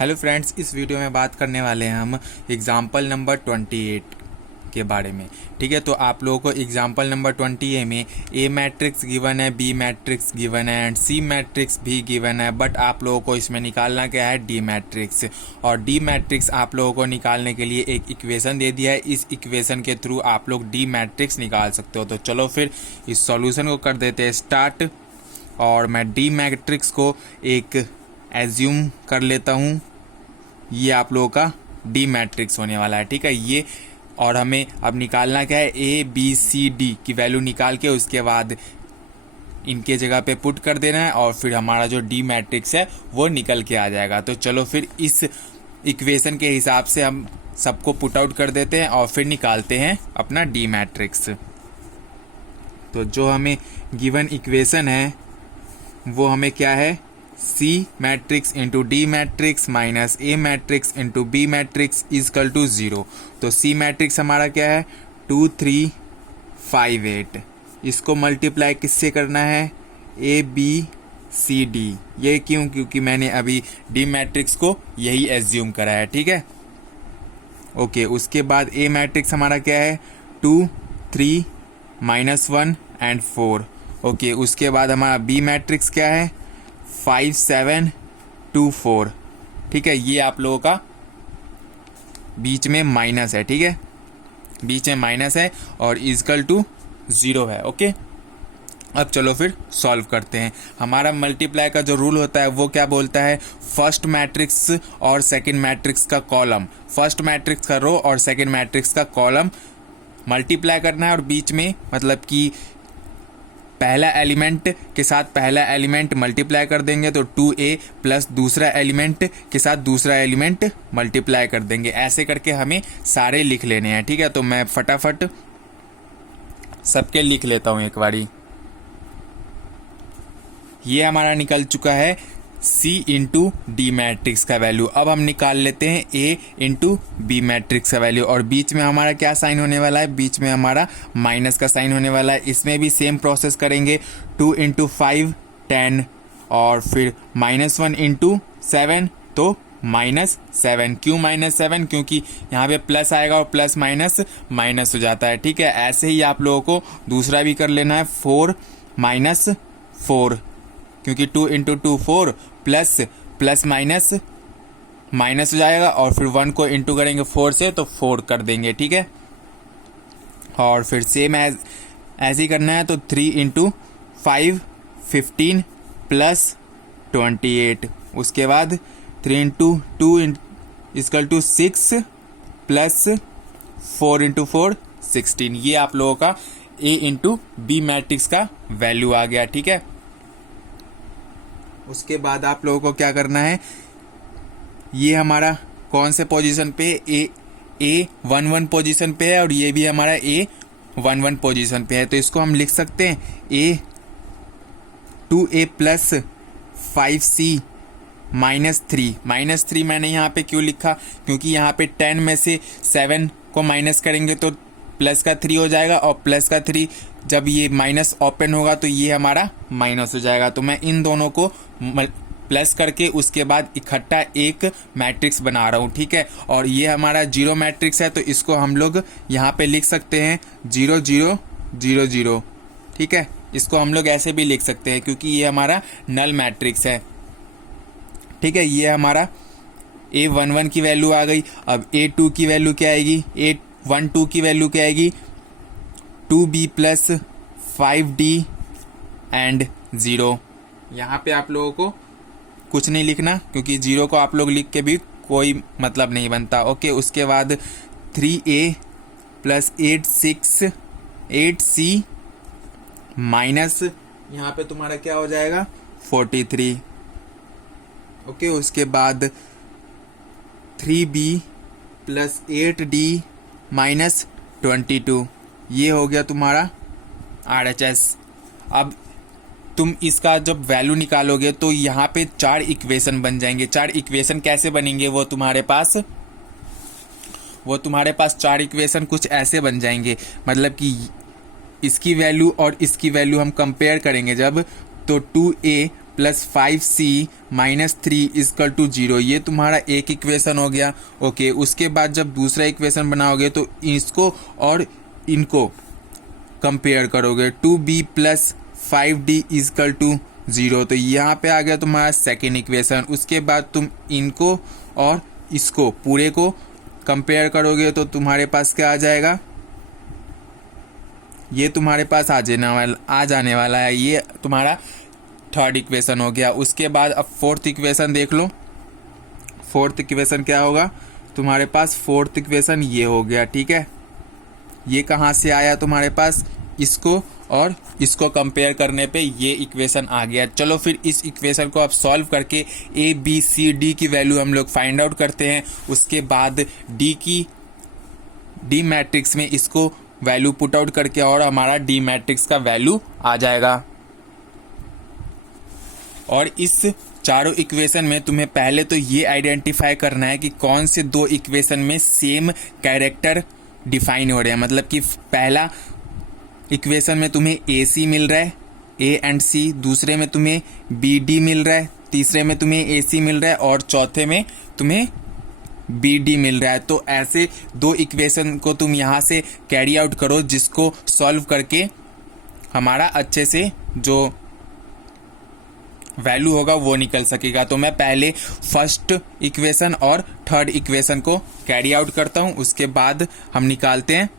Hello friends, इस video में बात करने वाले हैं हम एग्जाम्पल नंबर 28 के बारे में। ठीक है, तो आप लोगों को एग्जाम्पल नंबर 20 में ए मैट्रिक्स गिवन है, बी मैट्रिक्स गिवन है एंड सी मैट्रिक्स भी गिवन है, बट आप लोगों को इसमें निकालना क्या है, डी मैट्रिक्स। और डी मैट्रिक्स आप लोगों को निकालने के लिए एक इक्वेशन दे दिया है। इस इक्वेशन के थ्रू आप लोग डी मैट्रिक्स निकाल सकते हो। तो चलो फिर इस सॉल्यूशन को कर देते हैं स्टार्ट। और मैं डी मैट्रिक्स को एक एज्यूम कर लेता हूँ। ये आप लोगों का डी मैट्रिक्स होने वाला है। ठीक है, ये और हमें अब निकालना क्या है, ए बी सी डी की वैल्यू निकाल के उसके बाद इनके जगह पे पुट कर देना है और फिर हमारा जो डी मैट्रिक्स है वो निकल के आ जाएगा। तो चलो फिर इस इक्वेशन के हिसाब से हम सबको पुट आउट कर देते हैं और फिर निकालते हैं अपना डी मैट्रिक्स। तो जो हमें गिवन इक्वेशन है वो हमें क्या है, C matrix into D matrix minus A matrix into B matrix equal to 0। तो C मैट्रिक्स हमारा क्या है, 2 3 5 8। इसको मल्टीप्लाई किससे करना है, ए बी सी डी। ये क्यों, क्योंकि मैंने अभी डी मैट्रिक्स को यही एज्यूम करा है। ठीक है, ओके। उसके बाद ए मैट्रिक्स हमारा क्या है, 2 3 -1 एंड 4। ओके, उसके बाद हमारा बी मैट्रिक्स क्या है, 5 7 2 4। ठीक है, ये आप लोगों का बीच में माइनस है। ठीक है, बीच में माइनस है और इजकल टू 0 है। ओके, अब चलो फिर सॉल्व करते हैं। हमारा मल्टीप्लाई का जो रूल होता है वो क्या बोलता है, फर्स्ट मैट्रिक्स और सेकंड मैट्रिक्स का कॉलम, फर्स्ट मैट्रिक्स का रो और सेकंड मैट्रिक्स का कॉलम मल्टीप्लाई करना है। और बीच में मतलब कि पहला एलिमेंट के साथ पहला एलिमेंट मल्टीप्लाई कर देंगे तो 2a प्लस दूसरा एलिमेंट के साथ दूसरा एलिमेंट मल्टीप्लाई कर देंगे। ऐसे करके हमें सारे लिख लेने हैं। ठीक है, तो मैं फटाफट सबके लिख लेता हूँ एक बारी। ये हमारा निकल चुका है C इंटू डी मैट्रिक्स का वैल्यू। अब हम निकाल लेते हैं A इंटू बी मैट्रिक्स का वैल्यू। और बीच में हमारा क्या साइन होने वाला है, बीच में हमारा माइनस का साइन होने वाला है। इसमें भी सेम प्रोसेस करेंगे, 2 इंटू 5 10 और फिर -1 इंटू 7 तो -7। क्यों -7, क्योंकि यहाँ पे प्लस आएगा और प्लस माइनस माइनस हो जाता है। ठीक है, ऐसे ही आप लोगों को दूसरा भी कर लेना है, 4 -4, क्योंकि 2 इंटू 2 4 प्लस माइनस माइनस हो जाएगा और फिर 1 को इंटू करेंगे 4 से तो 4 कर देंगे। ठीक है, और फिर सेम ऐसे ही करना है। तो 3 इंटू 5 15 प्लस 28। उसके बाद 3 into 2 equal to 6 plus 4 into 4 16। ये आप लोगों का ए इंटू बी मैट्रिक्स का वैल्यू आ गया। ठीक है, उसके बाद आप लोगों को क्या करना है, ये हमारा कौन से पोजीशन पे, ए 1 1 पोजीशन पे है और ये भी हमारा ए 1 1 पोजीशन पे है। तो इसको हम लिख सकते हैं ए 2a प्लस 5c -3 मैंने यहाँ पे क्यों लिखा, क्योंकि यहाँ पे 10 में से 7 को माइनस करेंगे तो प्लस का 3 हो जाएगा और प्लस का 3 जब ये माइनस ओपन होगा तो ये हमारा माइनस हो जाएगा। तो मैं इन दोनों को प्लस करके उसके बाद इकट्ठा एक मैट्रिक्स बना रहा हूँ। ठीक है, और ये हमारा 0 मैट्रिक्स है तो इसको हम लोग यहाँ पे लिख सकते हैं 0 0 0 0। ठीक है, इसको हम लोग ऐसे भी लिख सकते हैं क्योंकि ये हमारा नल मैट्रिक्स है। ठीक है, ये हमारा A1 1 की वैल्यू आ गई। अब A2 की वैल्यू क्या आएगी, A1 2 की वैल्यू क्या आएगी, 2b प्लस 5d एंड 0। यहाँ पे आप लोगों को कुछ नहीं लिखना क्योंकि 0 को आप लोग लिख के भी कोई मतलब नहीं बनता। ओके, उसके बाद 3a प्लस 8c माइनस यहाँ पे तुम्हारा क्या हो जाएगा 43। ओके, उसके बाद 3b प्लस 8d माइनस 22। ये हो गया तुम्हारा RHS। अब तुम इसका जब वैल्यू निकालोगे तो यहाँ पे 4 इक्वेशन बन जाएंगे। 4 इक्वेशन कैसे बनेंगे, वो तुम्हारे पास 4 इक्वेशन कुछ ऐसे बन जाएंगे। मतलब कि इसकी वैल्यू और इसकी वैल्यू हम कंपेयर करेंगे जब, तो 2a plus 5c minus 3 is equal to 0, ये तुम्हारा एक इक्वेशन हो गया। ओके, उसके बाद जब दूसरा इक्वेशन बनाओगे तो इसको और इनको कंपेयर करोगे, 2b plus 5d is equal to 0, तो यहाँ पे आ गया तुम्हारा सेकेंड इक्वेशन। उसके बाद तुम इनको और इसको पूरे को कंपेयर करोगे तो तुम्हारे पास क्या आ जाएगा, ये तुम्हारे पास आ जाने वाला है, ये तुम्हारा थर्ड इक्वेशन हो गया। उसके बाद अब फोर्थ इक्वेशन देख लो। फोर्थ इक्वेशन क्या होगा तुम्हारे पास, फोर्थ इक्वेशन ये हो गया, ठीक है। ये कहाँ से आया तुम्हारे पास, इसको और इसको कंपेयर करने पे ये इक्वेशन आ गया। चलो फिर इस इक्वेशन को अब सॉल्व करके ए बी सी डी की वैल्यू हम लोग फाइंड आउट करते हैं। उसके बाद डी मैट्रिक्स में इसको वैल्यू पुट आउट करके और हमारा डी मैट्रिक्स का वैल्यू आ जाएगा। और इस चारों इक्वेशन में तुम्हें पहले तो ये आइडेंटिफाई करना है कि कौन से दो इक्वेशन में सेम कैरेक्टर डिफाइन हो रहे हैं। मतलब कि पहला इक्वेशन में तुम्हें ए सी मिल रहा है, ए एंड सी, दूसरे में तुम्हें बी डी मिल रहा है, तीसरे में तुम्हें ए सी मिल रहा है और चौथे में तुम्हें बी डी मिल रहा है। तो ऐसे दो इक्वेशन को तुम यहाँ से कैरी आउट करो, जिसको सॉल्व करके हमारा अच्छे से जो वैल्यू होगा वो निकल सकेगा। तो मैं पहले फर्स्ट इक्वेशन और थर्ड इक्वेशन को कैरी आउट करता हूँ, उसके बाद हम निकालते हैं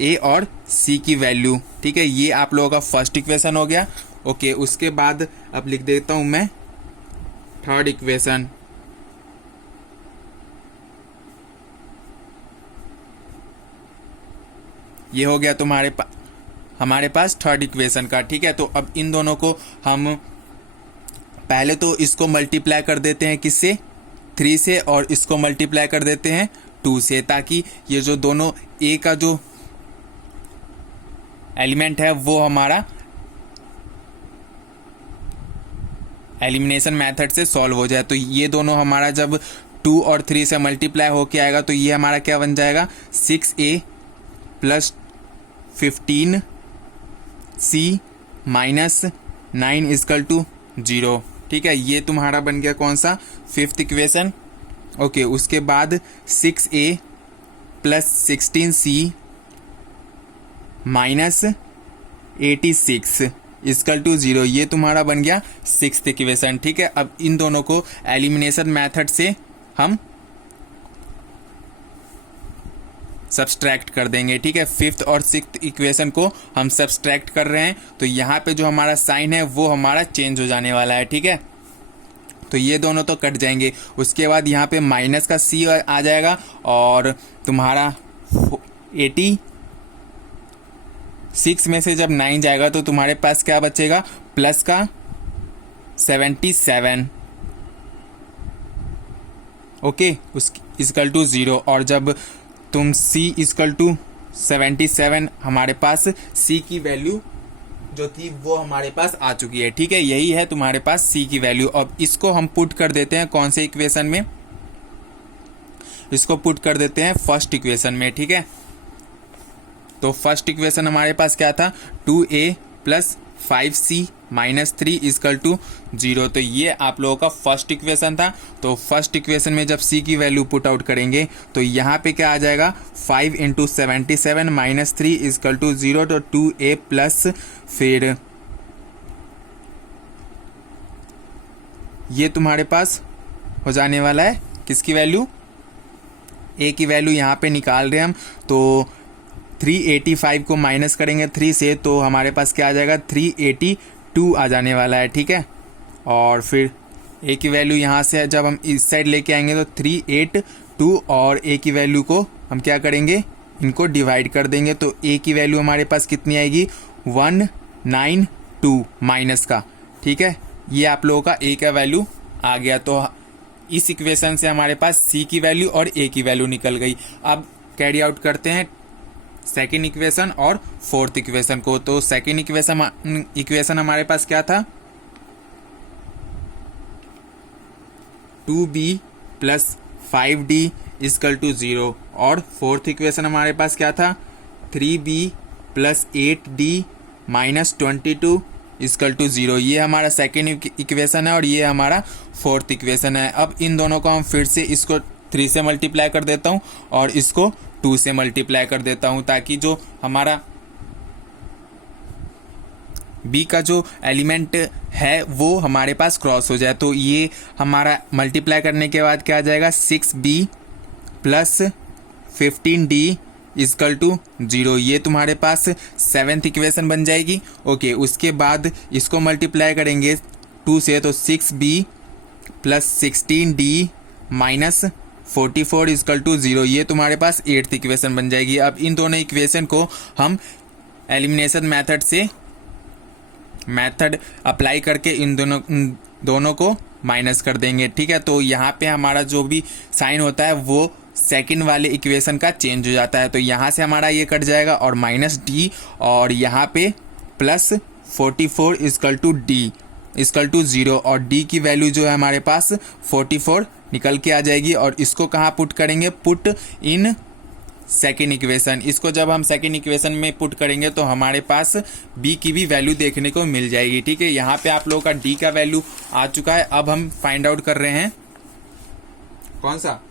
ए और सी की वैल्यू, ठीक है। ये आप लोगों का फर्स्ट इक्वेशन हो गया। ओके, उसके बाद अब लिख देता हूं मैं थर्ड इक्वेशन। ये हो गया हमारे पास थर्ड इक्वेशन का, ठीक है। तो अब इन दोनों को हम पहले तो इसको मल्टीप्लाई कर देते हैं किससे, 3 से, और इसको मल्टीप्लाई कर देते हैं 2 से, ताकि ये जो दोनों ए का जो एलिमेंट है वो हमारा एलिमिनेशन मेथड से सॉल्व हो जाए। तो ये दोनों हमारा जब 2 और 3 से मल्टीप्लाई होके आएगा तो ये हमारा क्या बन जाएगा, 6a plus 15c minus 9 is equal to 0, ठीक है। ये तुम्हारा बन गया कौन सा, फिफ्थ इक्वेशन। ओके, उसके बाद 6a plus 16c minus 86 is equal to 0, ये तुम्हारा बन गया सिक्स्थ इक्वेशन, ठीक है। अब इन दोनों को एलिमिनेशन मेथड से हम सब्सट्रैक्ट कर देंगे, ठीक है। फिफ्थ और सिक्स्थ इक्वेशन को हम सब्सट्रैक्ट कर रहे हैं, तो यहाँ पे जो हमारा साइन है वो हमारा चेंज हो जाने वाला है, ठीक है। तो ये दोनों तो कट जाएंगे। उसके बाद यहाँ पे माइनस का सी आ जाएगा और तुम्हारा 86 में से जब 9 जाएगा तो तुम्हारे पास क्या बचेगा, प्लस का 77, ओके, उस इजकल टू 0। और जब तुम c इजकल टू 77, हमारे पास c की वैल्यू जो थी वो हमारे पास आ चुकी है, ठीक है। यही है तुम्हारे पास c की वैल्यू। अब इसको हम पुट कर देते हैं कौन से इक्वेशन में, इसको पुट कर देते हैं फर्स्ट इक्वेशन में, ठीक है। तो फर्स्ट इक्वेशन हमारे पास क्या था, 2a plus 5c minus 3 is equal to 0, तो ये आप लोगों का फर्स्ट इक्वेशन था। तो फर्स्ट इक्वेशन में जब c की वैल्यू पुट आउट करेंगे तो यहाँ पे क्या आ जाएगा, 5 इंटू 77 माइनस 3 इजकल टू 0, तो 2a प्लस फिर ये तुम्हारे पास हो जाने वाला है किसकी वैल्यू, a की वैल्यू यहाँ पे निकाल रहे हम। तो 385 को माइनस करेंगे 3 से तो हमारे पास क्या आ जाएगा, 382 आ जाने वाला है, ठीक है। और फिर a की वैल्यू यहाँ से जब हम इस साइड लेके आएंगे तो 382 और a की वैल्यू को हम क्या करेंगे, इनको डिवाइड कर देंगे। तो a की वैल्यू हमारे पास कितनी आएगी, 192 माइनस का, ठीक है। ये आप लोगों का a का वैल्यू आ गया। तो इस इक्वेशन से हमारे पास c की वैल्यू और a की वैल्यू निकल गई। अब कैरी आउट करते हैं सेकेंड इक्वेशन और फोर्थ इक्वेशन को। तो सेकेंड इक्वेशन हमारे पास क्या था, 2b plus 5d is equal to 0, और फोर्थ इक्वेशन हमारे पास क्या था, 3b plus 8d minus 22 equal to 0, ये हमारा सेकेंड इक्वेशन है और ये हमारा फोर्थ इक्वेशन है। अब इन दोनों को हम फिर से इसको 3 से मल्टीप्लाई कर देता हूँ और इसको 2 से मल्टीप्लाई कर देता हूँ, ताकि जो हमारा b का जो एलिमेंट है वो हमारे पास क्रॉस हो जाए। तो ये हमारा मल्टीप्लाई करने के बाद क्या आ जाएगा, 6b plus 15d equal to 0, ये तुम्हारे पास 7th इक्वेशन बन जाएगी। ओके, उसके बाद इसको मल्टीप्लाई करेंगे 2 से, तो 6b plus 16d minus 44 equal to 0, ये तुम्हारे पास 8th इक्वेशन बन जाएगी। अब इन दोनों इक्वेशन को हम एलिमिनेशन मेथड से मेथड अप्लाई करके इन दोनों को माइनस कर देंगे। ठीक है, तो यहाँ पे हमारा जो भी साइन होता है वो सेकंड वाले इक्वेशन का चेंज हो जाता है। तो यहाँ से हमारा ये कट जाएगा और माइनस डी, और यहाँ पे plus 44 equal to D equal to 0, और डी की वैल्यू जो है हमारे पास 44 निकल के आ जाएगी। और इसको कहाँ पुट करेंगे, पुट इन सेकेंड इक्वेशन। इसको जब हम सेकेंड इक्वेशन में पुट करेंगे तो हमारे पास b की भी वैल्यू देखने को मिल जाएगी। ठीक है, यहाँ पे आप लोगों का d का वैल्यू आ चुका है। अब हम फाइंड आउट कर रहे हैं कौन सा,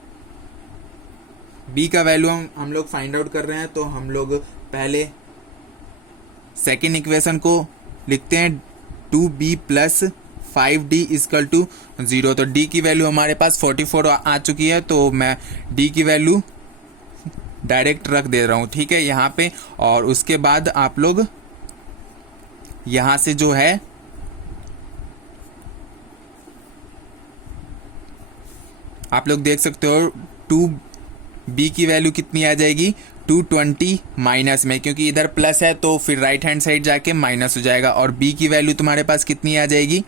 b का वैल्यू हम लोग फाइंड आउट कर रहे हैं। तो हम लोग पहले सेकेंड इक्वेशन को लिखते हैं 2b plus 5d equal to 0। तो d की वैल्यू हमारे पास 44 आ चुकी है, तो मैं d की वैल्यू डायरेक्ट रख दे रहा हूँ। ठीक है, यहाँ पे, और उसके बाद आप लोग यहाँ से जो है आप लोग देख सकते हो 2b की वैल्यू कितनी आ जाएगी, 220 माइनस में, क्योंकि इधर प्लस है तो फिर राइट हैंड साइड जाके माइनस हो जाएगा। और b की वैल्यू तुम्हारे पास कितनी आ जाएगी,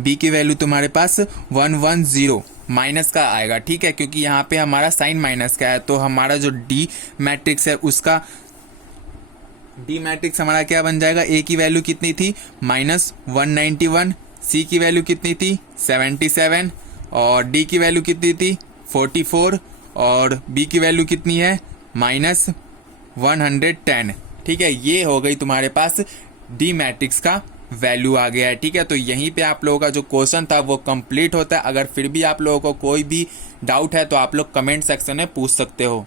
b की वैल्यू तुम्हारे पास 110 माइनस का आएगा। ठीक है, क्योंकि यहाँ पे हमारा साइन माइनस का है। तो हमारा जो डी मैट्रिक्स है उसका डी मैट्रिक्स हमारा क्या बन जाएगा, a की वैल्यू कितनी थी, -191, c की वैल्यू कितनी थी 77, और d की वैल्यू कितनी थी 44, और b की वैल्यू कितनी है -110। ठीक है, ये हो गई तुम्हारे पास डी मैट्रिक्स का वैल्यू आ गया है। ठीक है, तो यहीं पे आप लोगों का जो क्वेश्चन था वो कंप्लीट होता है। अगर फिर भी आप लोगों को कोई भी डाउट है तो आप लोग कमेंट सेक्शन में पूछ सकते हो।